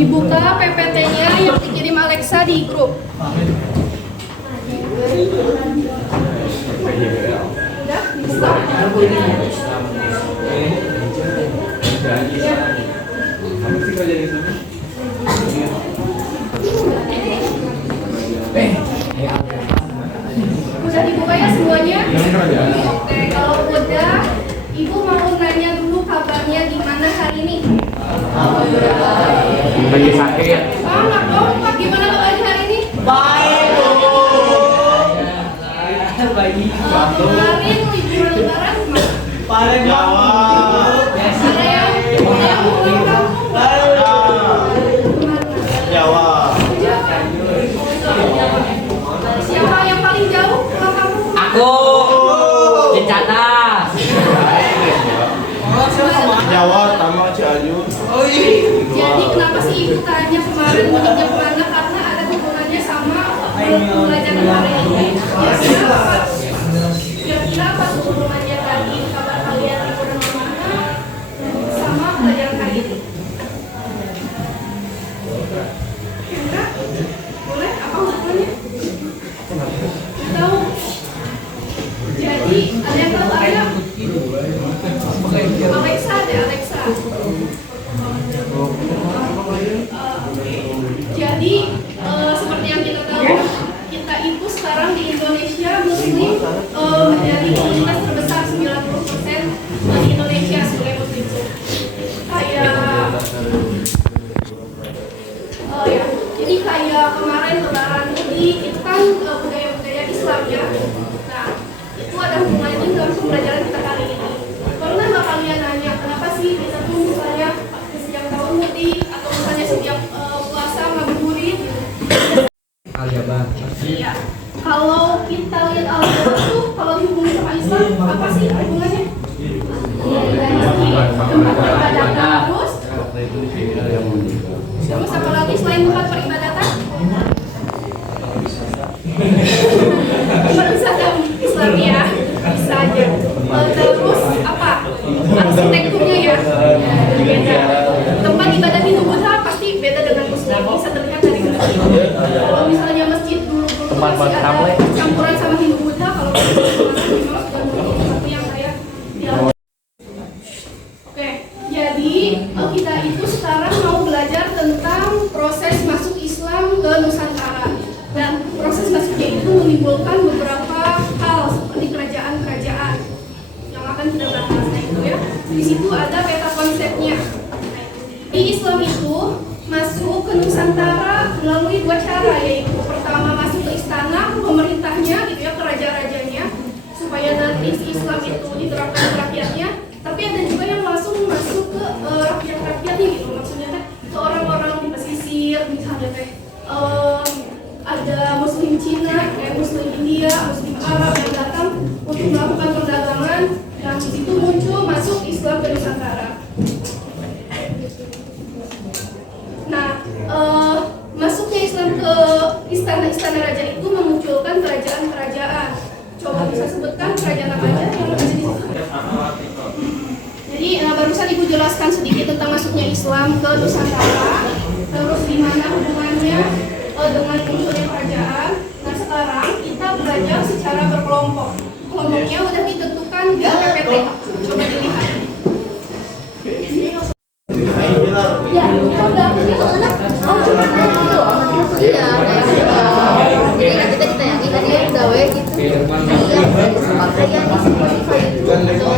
Dibuka PPT-nya yang dikirim Alexa di grup. Udah, bisa. Udah dibuka ya semuanya? Oke, kalau udah, Ibu mau nanya dulu kabarnya gimana hari ini? Lagi sakit. Anak dong, Pak, gimana kabarnya hari ini? Baik, Bu. Kemarin liburan lebaran kemana? Paling Jawa. Ada yang pulang kampung? Jawa. Siapa yang paling jauh pulang kampung? Aku Cicadas. Jawa, Tamak, Cianjur. Jadi kenapa sih Ibu tanya kemarin mudiknya kemana? Karena ada hubungannya sama pelajaran hari ini. Kira-kira apa hubungannya tadi kabar kalian liburan kemana sama pelajaran hari ini? Enggak? Boleh? Apa hubungannya? Tahu? Jadi ada yang tahu ada? Alexa deh, Alexa. Jadi seperti yang kita tahu, kita itu sekarang di Indonesia Muslim menjadi komunitas terbesar 90% di Indonesia sebagai Muslim. Kayak ya, jadi kayak kemarin Lebaran mudik itu kan budaya-budaya Islam ya. Nah, itu ada hubungannya dalam pembelajaran kita kali ini. Pernah nggak kalian nanya kenapa sih kita tuh misalnya setiap tahun mudik atau misalnya setiap puasa ngabuburit gitu? Iya. Kalau kita lihat Al-Quran tuh kalau dihubungin sama Islam apa sih hubungannya? Tempat peribadatan terus apa lagi selain tempat peribadatan? Wisata Islam ya, bisa aja. Terus apa? Arsitekturnya ya, beda. Tempat ibadah Hindu Buddha pasti beda dengan Muslim. Bisa terlihat dari masjid. Kalau misalnya masjid dulu masih ada campuran sama Hindu Buddha, kalau memang sudah satu yang kayak dialog. Oke, jadi kita itu sekarang mau belajar tentang proses masuk Islam ke Nusantara. Dan proses masuknya itu menimbulkan beberapa hal seperti kerajaan-kerajaan yang akan kita bahas. Nah itu ya, di situ ada peta konsepnya. Di Islam itu masuk ke Nusantara melalui dua cara, yaitu pertama masuk ke istana pemerintahnya gitu ya, ke raja-rajanya, supaya nanti Islam itu diterapkan ke rakyatnya. Tapi ada juga yang langsung masuk ke rakyat-rakyatnya gitu, maksudnya ke orang-orang di pesisir misalnya ada Muslim Cina, kayak Muslim India, Muslim Arab yang datang untuk melakukan perdagangan, dan di situ muncul masuk Islam ke Nusantara. Nah, masuknya Islam ke istana-istana raja itu memunculkan kerajaan-kerajaan. Coba bisa sebutkan kerajaan apa aja yang ada di situ? Jadi barusan Ibu jelaskan sedikit tentang masuknya Islam ke Nusantara, terus di mana hubungannya dengan munculnya kerajaan. Nah sekarang kita belajar secara berkelompok. Kelompoknya udah ditentukan di PPT. Coba dilihat. Ya, Iya, jadi nanti kita ditayangin tadi yang udah gitu. Iya, kayak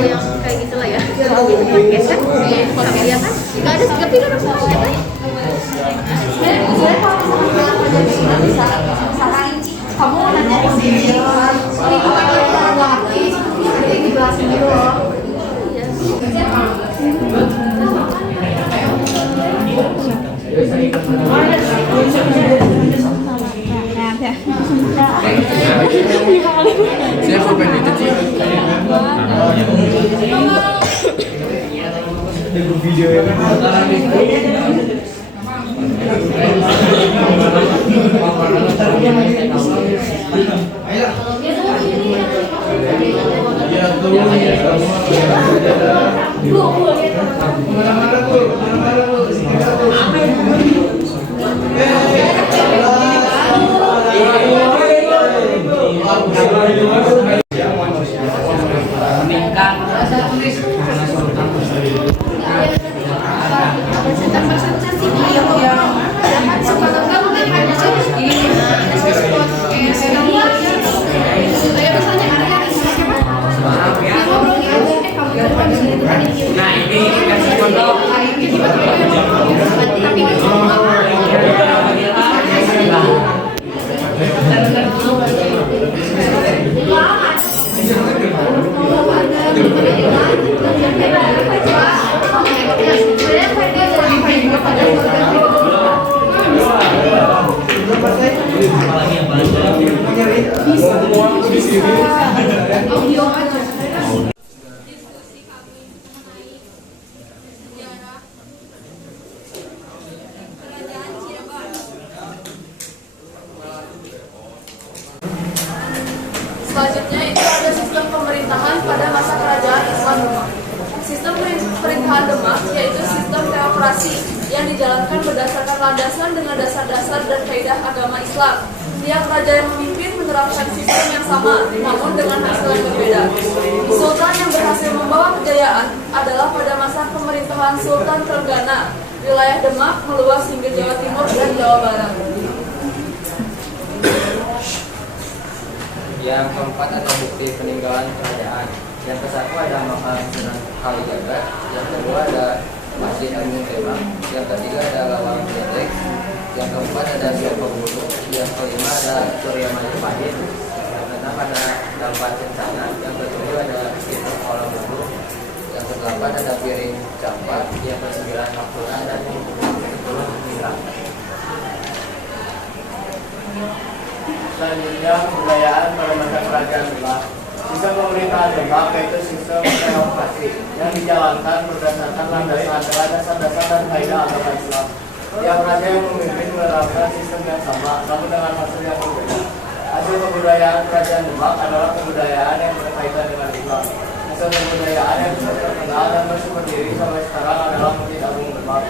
yang kayak gitu lah ya. Podcast kan, iya kan? Nggak ada tapi kan harus pakai kan? Sebenarnya kalau misalnya bisa kamu nanya di sini, itu kan nggak aktif, nanti dijelasin dulu loh. Saya sampai di cuci. Video ini. meningkat tulis nah ini kasih contoh Selanjutnya itu ada sistem pemerintahan pada masa kerajaan Islam Demak. Sistem pemerintahan Demak yaitu sistem teokrasi yang dijalankan berdasarkan landasan dengan dasar-dasar dan kaidah agama Islam. Tiap raja yang memimpin menerapkan sistem yang sama, namun dengan hasil yang berbeda. Sultan yang berhasil membawa kejayaan adalah pada masa pemerintahan Sultan Trenggana. Wilayah Demak meluas hingga Jawa Timur dan Jawa Barat. Yang keempat ada bukti peninggalan kerajaan. Yang kesatu ada makam Sunan Kalijaga. Yang kedua ada Masjid Agung Demak. Yang ketiga ada Lawang Bledek. Yang keempat ada Siapabulu. Yang kelima ada Surya Majapahit. Yang keenam ada Dampak Kencana. Yang ketujuh ada Kitab Kolam Bulu. Yang kedelapan ada Piring Campak. Yang kesembilan Makmurah dan yang ke-10 Milang. Selanjutnya kebudayaan pada masa kerajaan Demak. Sistem pemerintahan Demak yaitu sistem teokrasi yang dijalankan berdasarkan landasan dasar-dasar dan kaidah agama Islam. Tiap raja yang memimpin menerapkan sistem yang sama, namun dengan hasil yang berbeda. Hasil kebudayaan kerajaan Demak adalah kebudayaan yang berkaitan dengan Islam. Hasil kebudayaan yang sudah terkenal dan masih berdiri sampai sekarang adalah Masjid Agung Demak.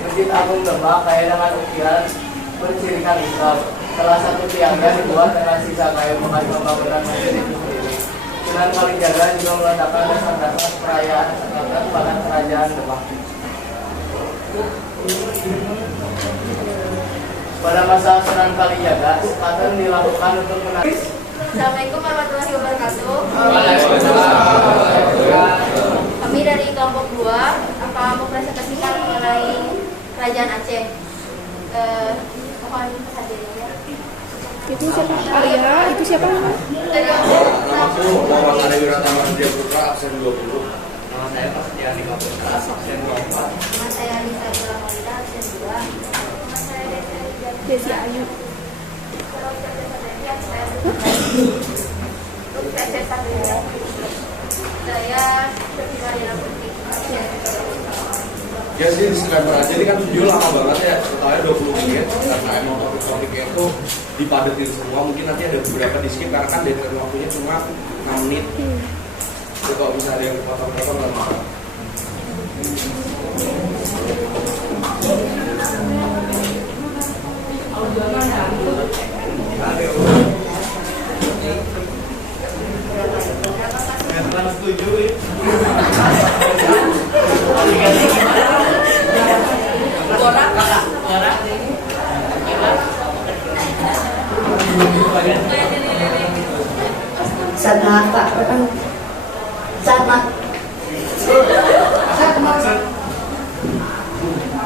Masjid Agung Demak kaya dengan ukiran bercirikan Islam. Salah satu tiangnya dibuat dengan sisa kayu bekas pembangunan masjid itu sendiri. Sunan Kalijaga juga meletakkan dasar-dasar perayaan pada kerajaan Demak. Pada masa Sunan Kalijaga, sekatan dilakukan untuk menarik. Assalamualaikum warahmatullahi wabarakatuh. Kami dari kelompok 2 akan mempresentasikan mengenai kerajaan Aceh. Mohon hadirnya. Itu siapa? Arya, itu siapa? Dari Aceh. Muhammad Ari Wiratama Surya Putra, absen 20. Nama saya Prasetya Putra, absen 24. Nama saya Lisa Bulamalita, absen 2. Nama saya Desi Ayu. Saya tertinggal di Lampung. Ya sih, Skriper aja ini kan video lama banget ya, totalnya 20 menit. Karena emang topik-topiknya itu dipadetin semua, mungkin nanti ada beberapa di skip karena kan deadline waktunya cuma 6 menit. Jadi kalau bisa ada yang dipotong-potong nggak masalah.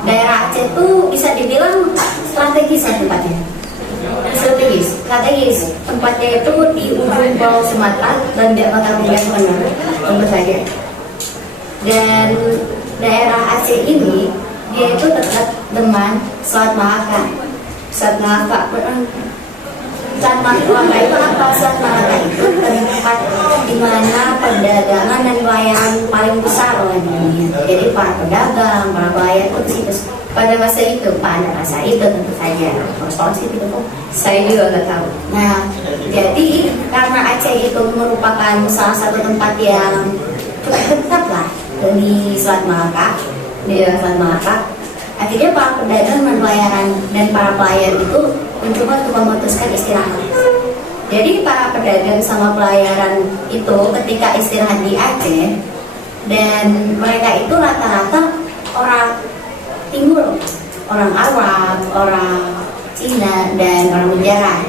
Daerah Aceh itu bisa dibilang strategis ya tempatnya. Strategis. Tempatnya itu di ujung Pulau Sumatera dan di Kota Benar, tentu saja. Dan daerah Aceh ini dia itu dekat dengan Selat Malaka. Selat Malaka itu apa? Selat Malaka itu tempat di mana perdagangan dan pelayaran paling besar di dunia. Jadi para pedagang, para pelayan itu di situ. Pada masa itu, pada masa itu tentu saja. Kalau sih itu saya juga nggak tahu. Nah, jadi karena Aceh itu merupakan salah satu tempat yang cukup dekat lah di Selat Malaka, akhirnya para pedagang dan pelayaran dan para pelayan itu mencoba untuk memutuskan istirahat. Jadi para pedagang sama pelayaran itu ketika istirahat di Aceh, dan mereka itu rata-rata orang Timur, orang Arab, orang Cina, dan orang Gujarat.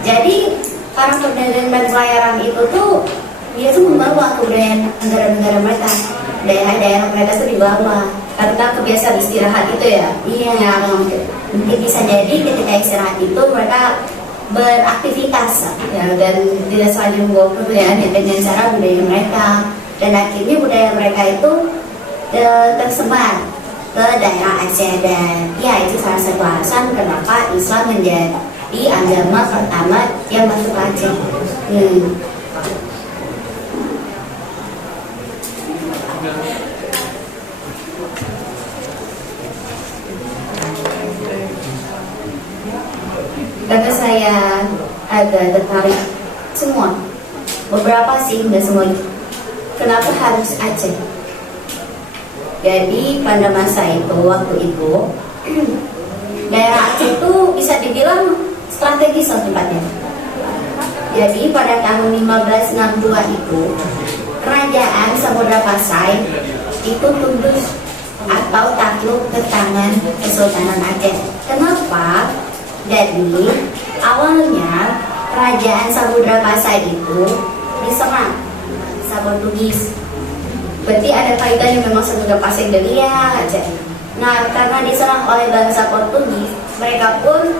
Jadi para pedagang dan pelayaran itu tuh dia tuh membawa kebudayaan negara-negara mereka, daerah-daerah mereka tuh dibawa karena kebiasaan istirahat itu ya. Iya, mungkin bisa jadi ketika istirahat itu mereka beraktivitas ya, dan tidak saja membawa kebudayaan ya, dengan cara budaya mereka, dan akhirnya budaya mereka itu tersebar ke daerah Aceh, dan ya itu salah satu alasan kenapa Islam menjadi agama pertama yang masuk Aceh. Karena saya agak tertarik semua, beberapa sih, nggak semua. Kenapa harus Aceh? Jadi pada masa itu, waktu itu, daerah Aceh itu bisa dibilang strategis lah tempatnya. Jadi pada tahun 1562 itu, kerajaan Samudra Pasai itu tunduk atau takluk ke tangan Kesultanan Aceh. Kenapa? Jadi awalnya kerajaan Samudra Pasai itu diserang sama Portugis. Berarti ada kaitannya memang Samudra Pasai dari Aceh. Nah, karena diserang oleh bangsa Portugis, mereka pun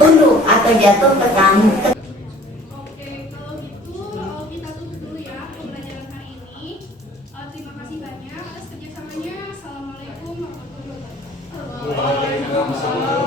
tunduk atau jatuh ke tangan. Oke, kalau gitu kita tutup dulu ya pembelajaran hari ini. Terima kasih banyak atas kerjasamanya. Assalamualaikum warahmatullahi wabarakatuh.